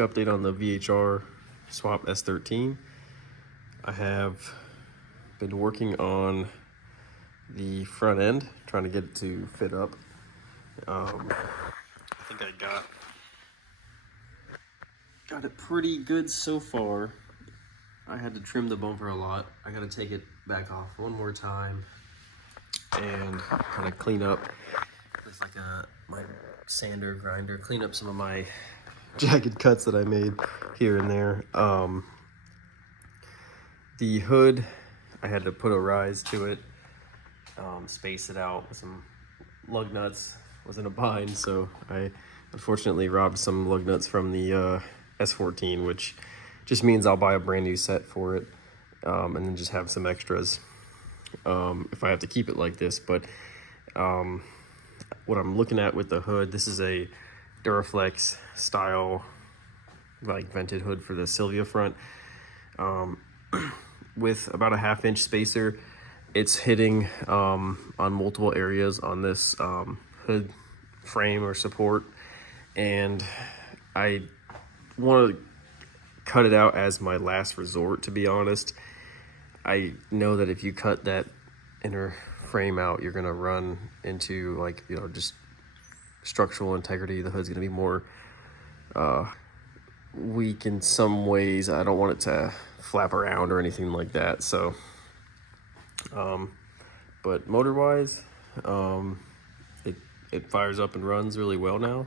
update on the VHR swap S13. I have been working on the front end, trying to get it to fit up. I think I got it pretty good so far. I had to trim the bumper a lot. I got to take it back off one more time and kind of clean up with like my sander grinder, clean up some of my jagged cuts that I made here and there. The hood, I had to put a rise to it, space it out with some lug nuts. Was in a bind, so I unfortunately robbed some lug nuts from the S14, which just means I'll buy a brand new set for it, and then just have some extras if I have to keep it like this. But what I'm looking at with the hood, this is a Duraflex style like vented hood for the Sylvia front, with about a 1/2 inch spacer. It's hitting on multiple areas on this hood frame or support, and I want to cut it out as my last resort, to be honest. I know that if you cut that inner frame out, you're gonna run into, like, you know, just structural integrity. The hood's gonna be more weak in some ways. I don't want it to flap around or anything like that. So but motor wise, it fires up and runs really well now.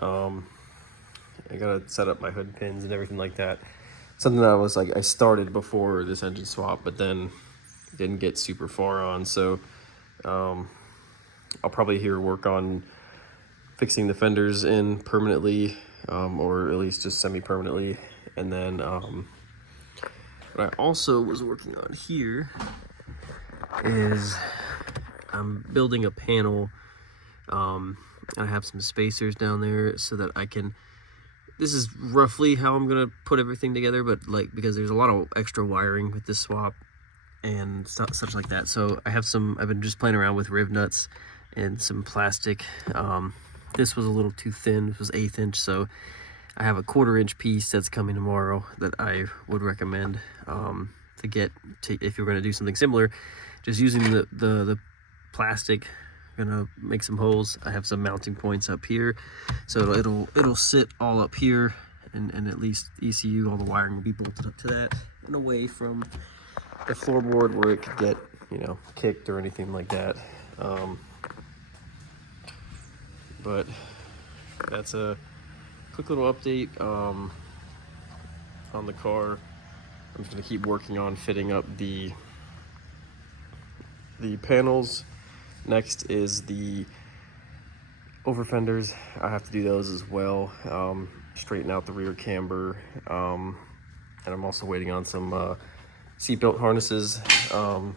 I gotta set up my hood pins and everything like that. Something that was like I started before this engine swap, but then didn't get super far on. So I'll probably here work on fixing the fenders in permanently, or at least just semi-permanently. And then what I also was working on here is I'm building a panel. I have some spacers down there so that I can, this is roughly how I'm gonna put everything together, but like, because there's a lot of extra wiring with this swap and such like that. So I have I've been just playing around with riv nuts and some plastic. This was a little too thin. This was 1/8 inch, so I have a 1/4 inch piece that's coming tomorrow that I would recommend to get to, if you're going to do something similar, just using the plastic. I'm gonna make some holes. I have some mounting points up here, so it'll sit all up here, and at least ECU, all the wiring will be bolted up to that and away from the floorboard where it could get, you know, kicked or anything like that. But that's a quick little update on the car. I'm just gonna keep working on fitting up the panels. Next is the over fenders. I have to do those as well. Straighten out the rear camber, and I'm also waiting on some seatbelt harnesses to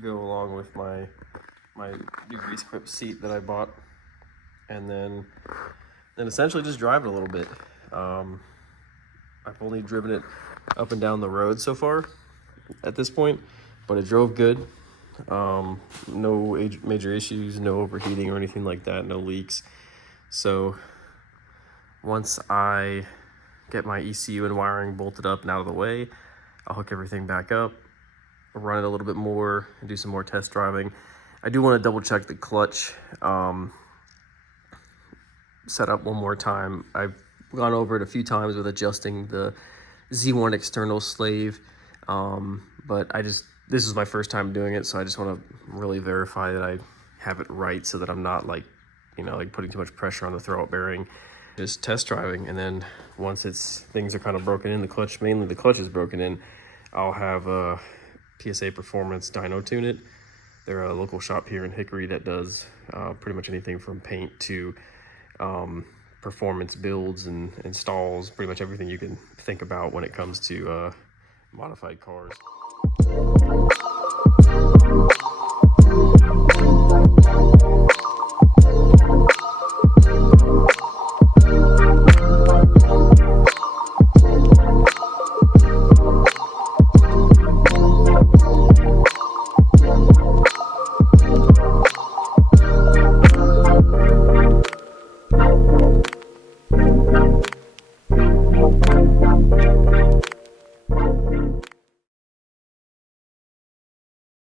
go along with my new grease grip seat that I bought, and then essentially just drive it a little bit. I've only driven it up and down the road so far at this point, but it drove good. No major issues, no overheating or anything like that, no leaks. So once I get my ECU and wiring bolted up and out of the way, I'll hook everything back up, run it a little bit more, and do some more test driving. I do want to double check the clutch setup one more time. I've gone over it a few times with adjusting the Z1 external slave, but this is my first time doing it, so I just want to really verify that I have it right, so that I'm not, like, you know, like putting too much pressure on the throwout bearing. Just test driving, and then once things are kind of broken in, mainly the clutch is broken in, I'll have a PSA Performance dyno tune it. They're a local shop here in Hickory that does pretty much anything from paint to performance builds and installs, pretty much everything you can think about when it comes to modified cars.